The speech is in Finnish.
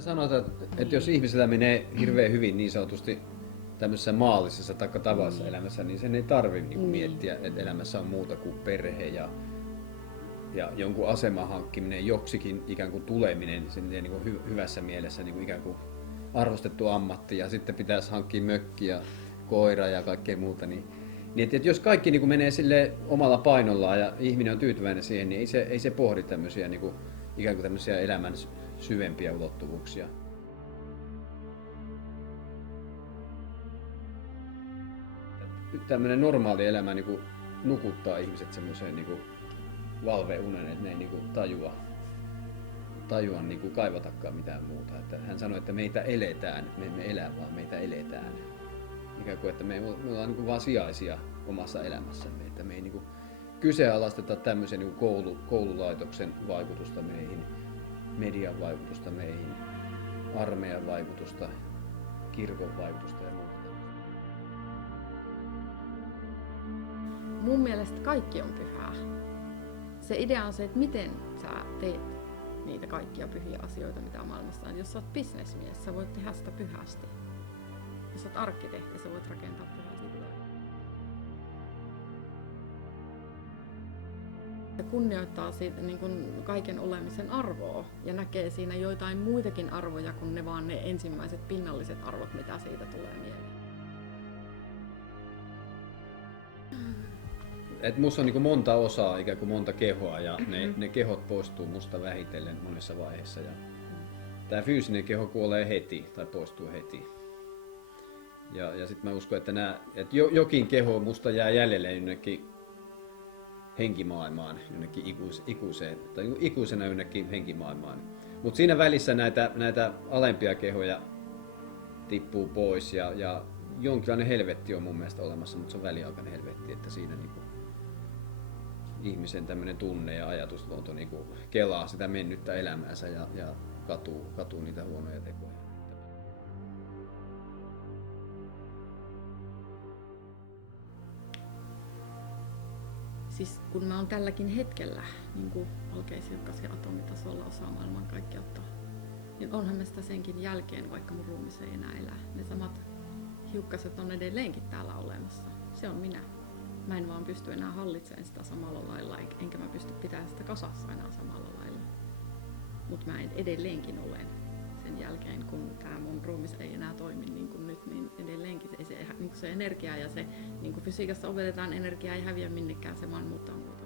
Sanotaan, että jos ihmisellä menee hirveän hyvin niin sanotusti tämmöisessä maallisessa tai tavallisessa elämässä, niin sen ei tarvitse niin miettiä, että elämässä on muuta kuin perhe ja jonkun aseman hankkiminen, joksikin ikään kuin tuleminen sen niin kuin hyvässä mielessä niin kuin ikään kuin arvostettu ammatti ja sitten pitäisi hankkia mökki ja koira ja kaikkea muuta. Niin että jos kaikki niin kuin menee sille omalla painollaan ja ihminen on tyytyväinen siihen, niin ei se pohdi tämmöisiä niin kuin, ikään kuin tämmöisiä elämän syvempiä ulottuvuuksia. Tämmöinen normaali elämä niin kuin nukuttaa ihmiset semmoiseen niin kuin valveunen, että ne ei niin kuin tajua niin kuin kaivatakaan mitään muuta. Että hän sanoi, että meitä eletään, me emme elä, vaan meitä eletään. Ikään kuin, että me ollaan niin kuin vaan sijaisia omassa elämässämme, että me ei niin kuin kyseenalaisteta tämmöisen niin kuin koululaitoksen vaikutusta meihin, median vaikutusta meihin, armeijan vaikutusta, kirkon vaikutusta ja muuta. Mun mielestä kaikki on pyhää. Se idea on se, että miten sä teet niitä kaikkia pyhiä asioita, mitä maailmassa on. Jos sä oot bisnesmies, sä voit tehdä sitä pyhästi. Jos sä oot arkkitehti, sä voit rakentaa pyhästi. Ja kunnioittaa siitä niin kuin kaiken olemisen arvoa ja näkee siinä joitain muitakin arvoja kuin ne vaan ne ensimmäiset pinnalliset arvot, mitä siitä tulee mieleen. Et musta on niin kuin monta osaa, ikään kuin monta kehoa ja ne kehot poistuu musta vähitellen monessa vaiheessa. Ja tää fyysinen keho kuolee heti tai poistuu heti. Ja sitten mä uskon, että jokin keho musta jää jäljelle jonnekin henkimaailmaan, jonnekin ikuiseen, tai ikuisena jonnekin henkimaailmaan. Mutta siinä välissä näitä alempia kehoja tippuu pois ja jonkinlainen helvetti on mun mielestä olemassa, mutta se on väliaikainen helvetti, että siinä niinku ihmisen tämmöinen tunne ja ajatusluonto niinku kelaa sitä mennyttä elämäänsä ja katuu niitä huonoja tekoja. Siis kun mä oon tälläkin hetkellä niin kuin alkeishiukkas- ja atomitasolla osa maailmankaikkeutta, niin onhan mä sitä senkin jälkeen, vaikka mun ruumis ei enää elä. Ne samat hiukkaset on edelleenkin täällä olemassa. Se on minä. Mä en vaan pysty enää hallitsemaan sitä samalla lailla, enkä mä pysty pitämään sitä kasassa enää samalla lailla. Mutta mä edelleenkin olen sen jälkeen, kun tää mun ruumis ei enää toimi niin kuin nyt, niin edelleenkin se energia ja se, niin kuin fysiikassa opetetaan, energia ei häviä minnekään, se vaan muuttaa muotoa.